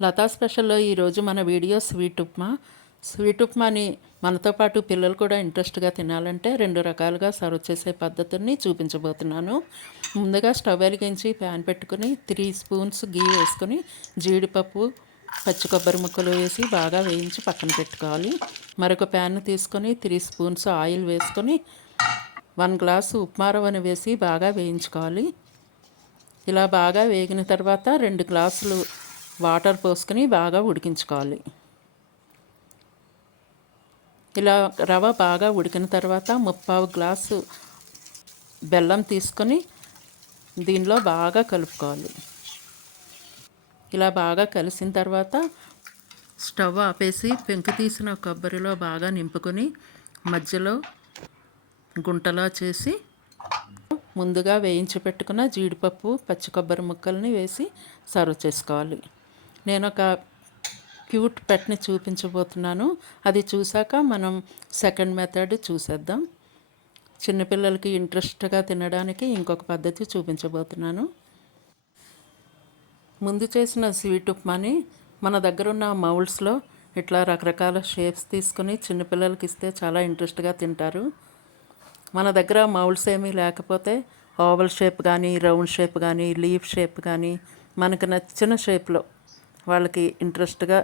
లతా స్పెషల్లో ఈరోజు మన video sweet upma. Sweet ఉప్మాని మనతో పాటు పిల్లలు కూడా ఇంట్రెస్ట్గా తినాలంటే 2 రకాలుగా సర్వ్ చేసే పద్ధతిని చూపించబోతున్నాను. ముందుగా స్టవ్ వెలిగించి ప్యాన్ పెట్టుకుని 3 స్పూన్స్ గీ వేసుకొని జీడిపప్పు, పచ్చి కొబ్బరి ముక్కలు వేసి బాగా వేయించి పక్కన పెట్టుకోవాలి. మరొక ప్యాన్ తీసుకొని 3 స్పూన్స్ ఆయిల్ వేసుకొని 1 గ్లాసు ఉప్మా రవ్వను వేసి బాగా వేయించుకోవాలి. ఇలా బాగా వేగిన తర్వాత 2 గ్లాసులు వాటర్ పోసుకొని బాగా ఉడికించుకోవాలి. ఇలా రవ్వ బాగా ఉడికిన తర్వాత 3/4 గ్లాసు బెల్లం తీసుకొని దీనిలో బాగా కలుపుకోవాలి. ఇలా బాగా కలిసిన తర్వాత స్టవ్ ఆపేసి పెంకు తీసిన కొబ్బరిలో బాగా నింపుకొని మధ్యలో గుంటలా చేసి ముందుగా వేయించి పెట్టుకున్న జీడిపప్పు, పచ్చి కొబ్బరి ముక్కల్ని వేసి సర్వ్ చేసుకోవాలి. నేను ఒక క్యూట్ పెట్ని చూపించబోతున్నాను. అది చూసాక మనం సెకండ్ మెథడ్ చూసేద్దాం. చిన్నపిల్లలకి ఇంట్రెస్ట్గా తినడానికి ఇంకొక పద్ధతి చూపించబోతున్నాను. ముందు చేసిన స్వీట్ ఉప్మాని మన దగ్గర ఉన్న మౌల్డ్స్లో ఇట్లా రకరకాల షేప్స్ తీసుకొని చిన్నపిల్లలకి ఇస్తే చాలా ఇంట్రెస్ట్గా తింటారు. మన దగ్గర మౌల్డ్స్ ఏమీ లేకపోతే ఓవల్ షేప్ కానీ, రౌండ్ షేప్ కానీ, లీఫ్ షేప్ కానీ మనకు నచ్చిన షేప్లో వాళ్ళకి ఇంట్రెస్ట్గా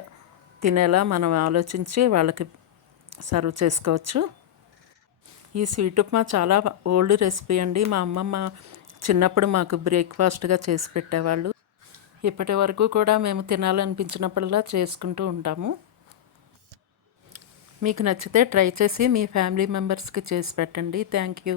తినేలా మనం ఆలోచించి వాళ్ళకి సర్వ్ చేసుకోవచ్చు. ఈ స్వీట్ ఉప్మా చాలా ఓల్డ్ రెసిపీ అండి. మా అమ్మమ్మ చిన్నప్పుడు మాకు బ్రేక్ఫాస్ట్గా చేసి పెట్టేవాళ్ళు. ఇప్పటి వరకు కూడా మేము తినాలనిపించినప్పుడల్లా చేసుకుంటూ ఉంటాము. మీకు నచ్చితే ట్రై చేసి మీ ఫ్యామిలీ మెంబర్స్కి చేసి పెట్టండి. Thank you.